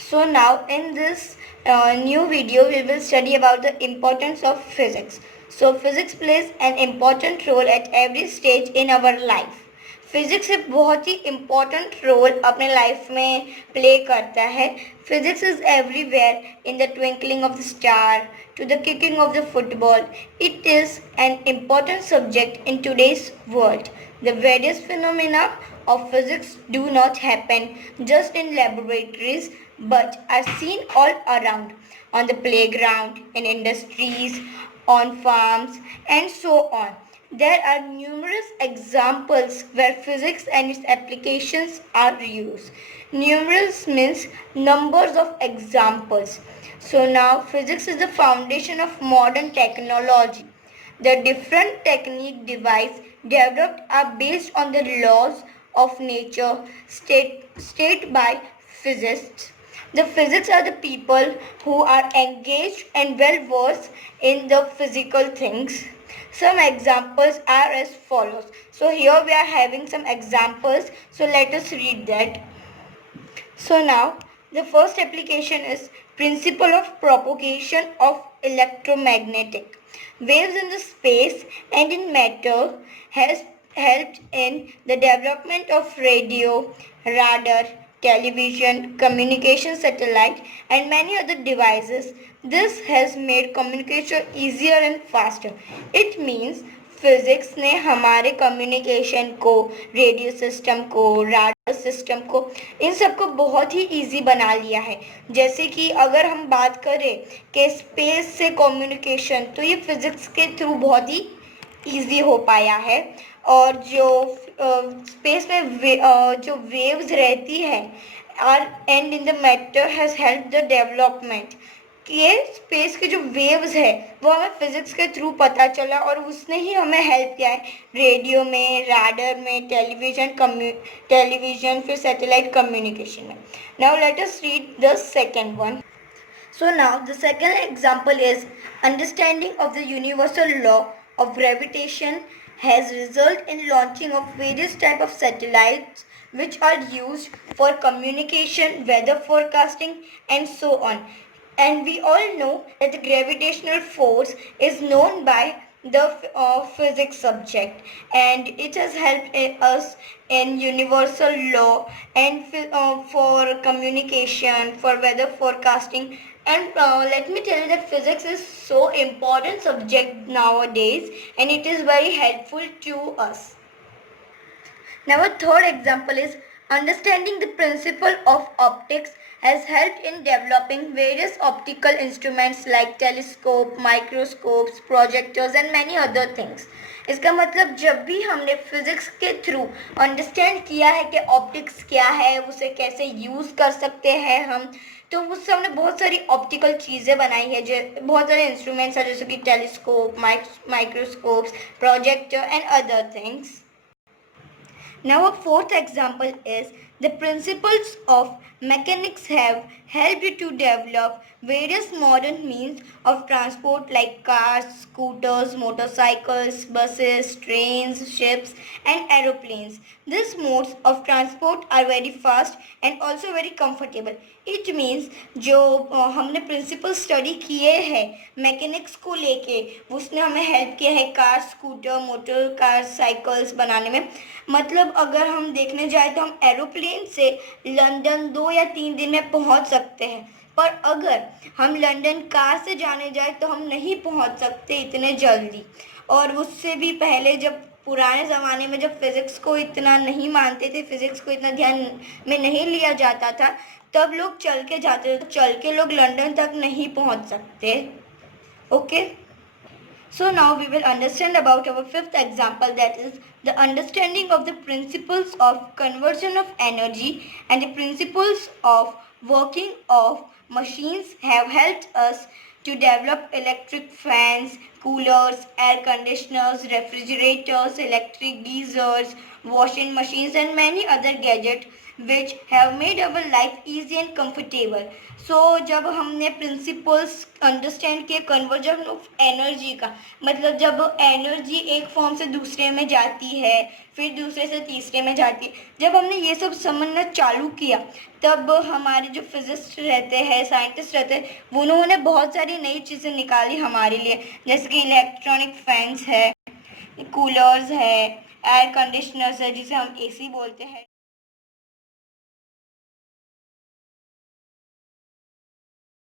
So now in this new video we will study about the importance of physics. So physics plays an important role at every stage in our life. Physics एक बहुत ही important role अपने life में play करता है. Physics is everywhere in the twinkling of the star to the kicking of the football. It is an important subject in today's world. The various phenomena of physics do not happen just in laboratories but are seen all around, on the playground, in industries, on farms, and so on. There are numerous examples where physics and its applications are used. Numerous means numbers of examples. So now physics is the foundation of modern technology. The different technique devices developed are based on the laws of nature stated by physicists. The physics are the people who are engaged and well versed in the physical things. Some examples are as follows. So here we are having some examples. So let us read that. So now the first application is principle of propagation of electromagnetic waves in the space and in matter has helped in the development of radio, radar, television, communication satellite and many other devices. This has made communication easier and faster. It means physics ने हमारे communication को, radio system को, radar system को, इन सबको बहुत ही easy बना लिया है. जैसे कि अगर हम बात करें कि स्पेस से कम्युनिकेशन, तो ये फिजिक्स के थ्रू बहुत ही इजी हो पाया है. और जो स्पेस में जो वेव्स रहती है are and in the matter has help the development. ये स्पेस के जो वेव्स है वो हमें फिजिक्स के थ्रू पता चला और उसने ही हमें हेल्प किया है रेडियो में, राडार में, टेलीविजन फिर सैटेलाइट कम्युनिकेशन में. Now let us read the second one. So now the second example is understanding of the universal law of gravitation has resulted in launching of various type of satellites which are used for communication, weather forecasting and so on. And we all know that the gravitational force is known by the physics subject and it has helped us in universal law and for communication, for weather forecasting. And let me tell you that physics is so important subject nowadays and it is very helpful to us. Now a third example is understanding the principle of optics has helped in developing various optical instruments like telescope, microscopes, projectors and many other things. इसका मतलब जब भी हमने physics के through understand किया है कि optics क्या है, उसे कैसे यूज़ कर सकते हैं हम, तो उससे हमने बहुत सारी ऑप्टिकल चीज़ें बनाई है. जो बहुत सारे इंस्ट्रूमेंट्स हैं जैसे कि telescope, microscopes, projector and other things. Now a fourth example is the principles of mechanics have helped to develop various modern means of transport like cars, scooters, motorcycles, buses, trains, ships and aeroplanes. These modes of transport are very fast and also very comfortable. It means जो हमने principal study किए हैं mechanics को लेके, उसने हमें help किया है car, scooter, motor car, cycles बनाने में. मतलब अगर हम देखने जाए तो हम एरोप्लेन से लंदन 2 या 3 दिन में पहुंच सकते हैं, पर अगर हम लंदन कार से जाने जाए तो हम नहीं पहुंच सकते इतने जल्दी. और उससे भी पहले जब पुराने ज़माने में जब फिज़िक्स को इतना नहीं मानते थे, फिज़िक्स को इतना ध्यान में नहीं लिया जाता था, तब लोग चल के जाते थे. चल के लोग लंदन तक नहीं पहुंच सकते. Okay. So now we will understand about our fifth example, that is the understanding of the principles of conversion of energy and the principles of working of machines have helped us to develop electric fans, coolers, air conditioners, refrigerators, electric geysers, washing machines and many other gadgets which have made our life easy and comfortable. So जब हमने principles understand किए conversion of energy का, मतलब जब energy एक form से दूसरे में जाती है, फिर दूसरे से तीसरे में जाती है, जब हमने ये सब समझना चालू किया, तब हमारे जो फिजिस्ट रहते हैं, साइंटिस्ट रहते हैं, उन्होंने बहुत सारी नई चीज़ें निकाली हमारे लिए, जैसे कि इलेक्ट्रॉनिक फैंस है, कूलर्स है, एयर कंडीशनर्स है जिसे हम एसी बोलते हैं,